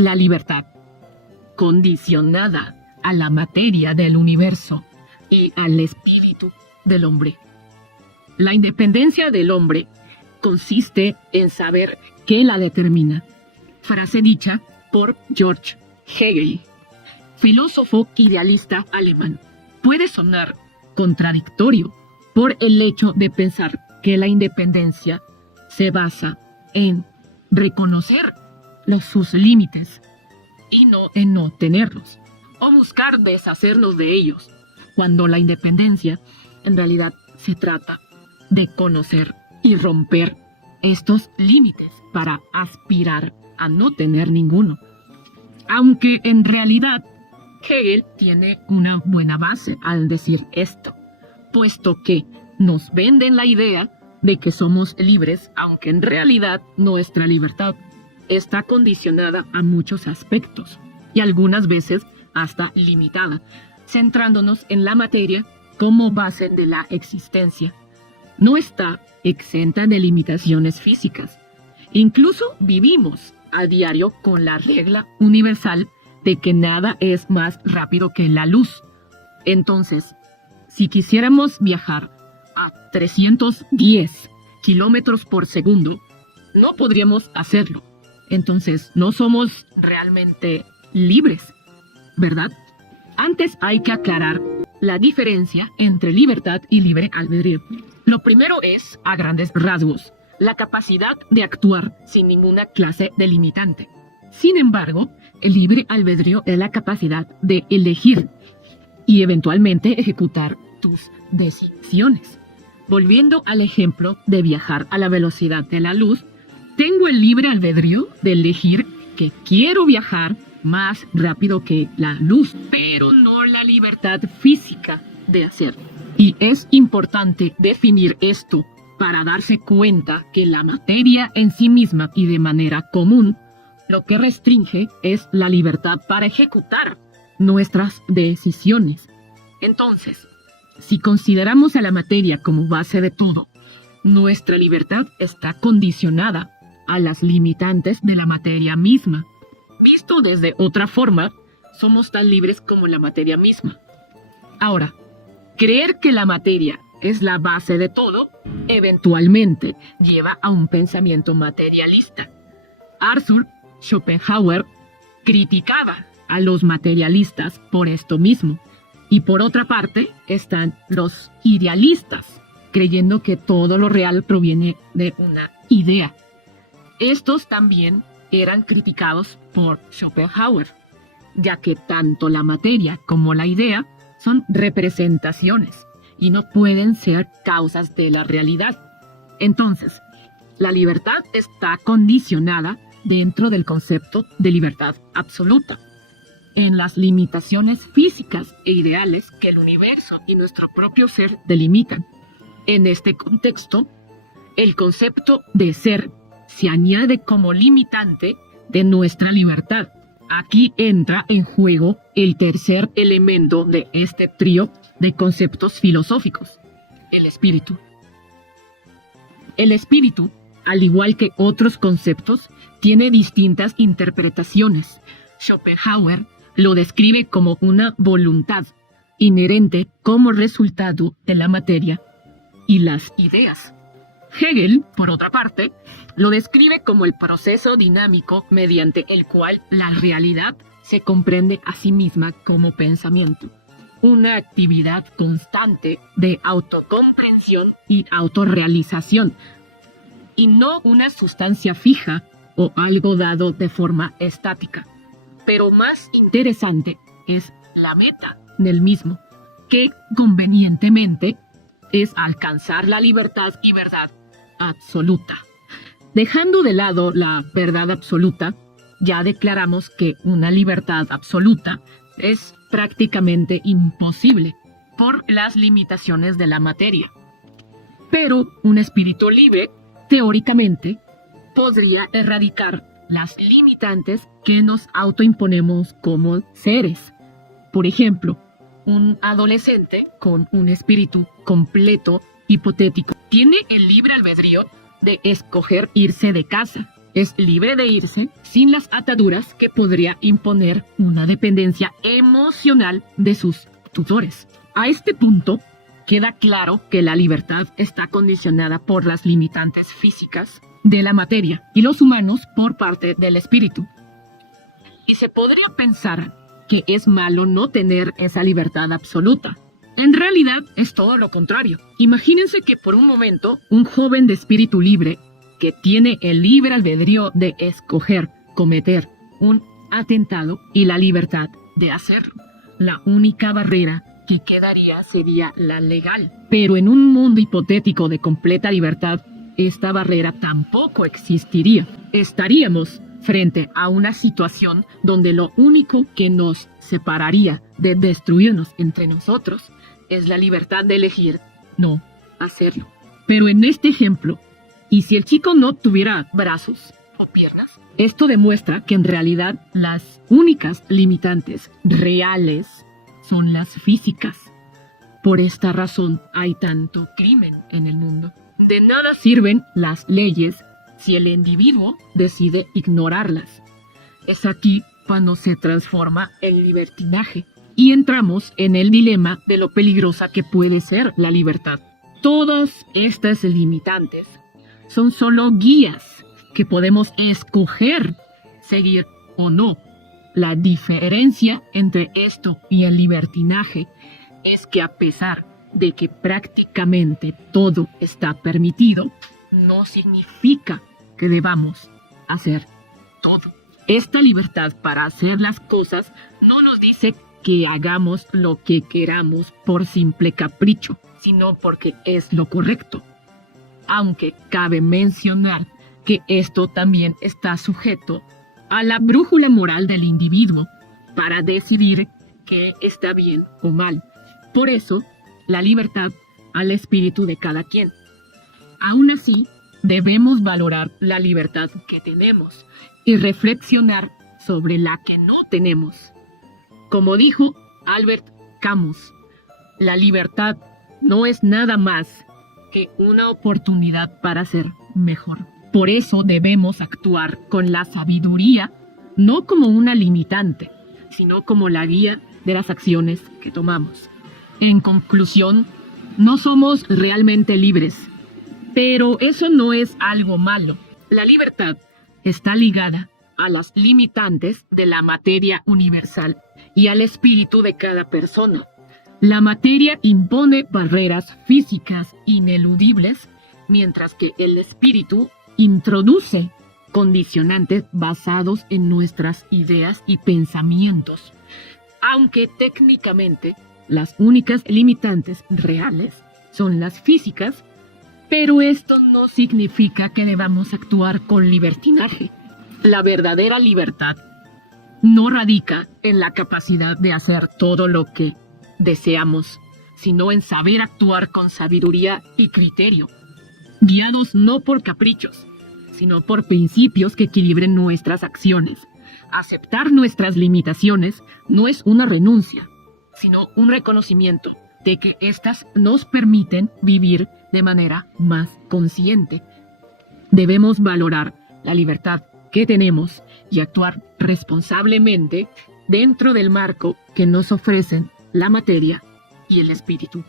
la libertad, condicionada a la materia del universo y al espíritu del hombre. La independencia del hombre consiste en saber qué la determina. Frase dicha por George Hegel, filósofo idealista alemán. Puede sonar contradictorio por el hecho de pensar que la independencia se basa en reconocer sus límites y no en no tenerlos, o buscar deshacernos de ellos, cuando la independencia en realidad se trata de conocer y romper estos límites para aspirar a no tener ninguno. Aunque en realidad Hegel tiene una buena base al decir esto, puesto que nos venden la idea de que somos libres, aunque en realidad nuestra libertad está condicionada a muchos aspectos y algunas veces hasta limitada, centrándonos en la materia como base de la existencia. No está exenta de limitaciones físicas. Incluso vivimos a diario con la regla universal de que nada es más rápido que la luz. Entonces, si quisiéramos viajar a 310 kilómetros por segundo, no podríamos hacerlo. Entonces, no somos realmente libres, ¿verdad? Antes hay que aclarar la diferencia entre libertad y libre albedrío. Lo primero es, a grandes rasgos, la capacidad de actuar sin ninguna clase de limitante. Sin embargo, el libre albedrío es la capacidad de elegir y eventualmente ejecutar tus decisiones. Volviendo al ejemplo de viajar a la velocidad de la luz, tengo el libre albedrío de elegir que quiero viajar más rápido que la luz, pero no la libertad física de hacerlo. Y es importante definir esto para darse cuenta que la materia en sí misma y de manera común, lo que restringe es la libertad para ejecutar nuestras decisiones. Entonces, si consideramos a la materia como base de todo, nuestra libertad está condicionada a las limitantes de la materia misma. Visto desde otra forma, somos tan libres como la materia misma. Ahora, creer que la materia es la base de todo, eventualmente lleva a un pensamiento materialista. Arthur Schopenhauer criticaba a los materialistas por esto mismo. Y por otra parte están los idealistas, creyendo que todo lo real proviene de una idea. Estos también eran criticados por Schopenhauer, ya que tanto la materia como la idea son representaciones y no pueden ser causas de la realidad. Entonces, la libertad está condicionada dentro del concepto de libertad absoluta, en las limitaciones físicas e ideales que el universo y nuestro propio ser delimitan. En este contexto, el concepto de ser se añade como limitante de nuestra libertad. Aquí entra en juego el tercer elemento de este trío de conceptos filosóficos, el espíritu. El espíritu, al igual que otros conceptos, tiene distintas interpretaciones. Schopenhauer lo describe como una voluntad inherente como resultado de la materia y las ideas. Hegel, por otra parte, lo describe como el proceso dinámico mediante el cual la realidad se comprende a sí misma como pensamiento, una actividad constante de autocomprensión y autorrealización, y no una sustancia fija o algo dado de forma estática. Pero más interesante es la meta del mismo, que convenientemente es alcanzar la libertad y verdad absoluta. Dejando de lado la verdad absoluta, ya declaramos que una libertad absoluta es prácticamente imposible por las limitaciones de la materia. Pero un espíritu libre, teóricamente, podría erradicar las limitantes que nos autoimponemos como seres. Por ejemplo, un adolescente con un espíritu completo, hipotético, tiene el libre albedrío de escoger irse de casa, es libre de irse sin las ataduras que podría imponer una dependencia emocional de sus tutores. A este punto, queda claro que la libertad está condicionada por las limitantes físicas de la materia y los humanos por parte del espíritu. Y se podría pensar que es malo no tener esa libertad absoluta. En realidad es todo lo contrario. Imagínense que por un momento un joven de espíritu libre que tiene el libre albedrío de escoger cometer un atentado y la libertad de hacerlo. La única barrera que quedaría sería la legal. Pero en un mundo hipotético de completa libertad, esta barrera tampoco existiría. Estaríamos frente a una situación donde lo único que nos separaría de destruirnos entre nosotros es la libertad de elegir no hacerlo. Pero en este ejemplo, ¿y si el chico no tuviera brazos o piernas? Esto demuestra que en realidad las únicas limitantes reales son las físicas. Por esta razón hay tanto crimen en el mundo. De nada sirven las leyes si el individuo decide ignorarlas. Es aquí cuando se transforma el libertinaje y entramos en el dilema de lo peligrosa que puede ser la libertad. Todas estas limitantes son solo guías que podemos escoger seguir o no. La diferencia entre esto y el libertinaje es que a pesar de que prácticamente todo está permitido, no significa que debamos hacer todo. Esta libertad para hacer las cosas no nos dice que hagamos lo que queramos por simple capricho, sino porque es lo correcto. Aunque cabe mencionar que esto también está sujeto a la brújula moral del individuo para decidir qué está bien o mal. Por eso, la libertad al espíritu de cada quien. Aún así, debemos valorar la libertad que tenemos y reflexionar sobre la que no tenemos. Como dijo Albert Camus, la libertad no es nada más que una oportunidad para ser mejor. Por eso debemos actuar con la sabiduría, no como una limitante, sino como la guía de las acciones que tomamos. En conclusión, no somos realmente libres, pero eso no es algo malo. La libertad está ligada a las limitantes de la materia universal y al espíritu de cada persona. La materia impone barreras físicas ineludibles, mientras que el espíritu introduce condicionantes basados en nuestras ideas y pensamientos. Aunque técnicamente las únicas limitantes reales son las físicas, pero esto no significa que debamos actuar con libertinaje. La verdadera libertad no radica en la capacidad de hacer todo lo que deseamos, sino en saber actuar con sabiduría y criterio, guiados no por caprichos, sino por principios que equilibren nuestras acciones. Aceptar nuestras limitaciones no es una renuncia, sino un reconocimiento de que éstas nos permiten vivir de manera más consciente. Debemos valorar la libertad que tenemos y actuar responsablemente dentro del marco que nos ofrecen la materia y el espíritu.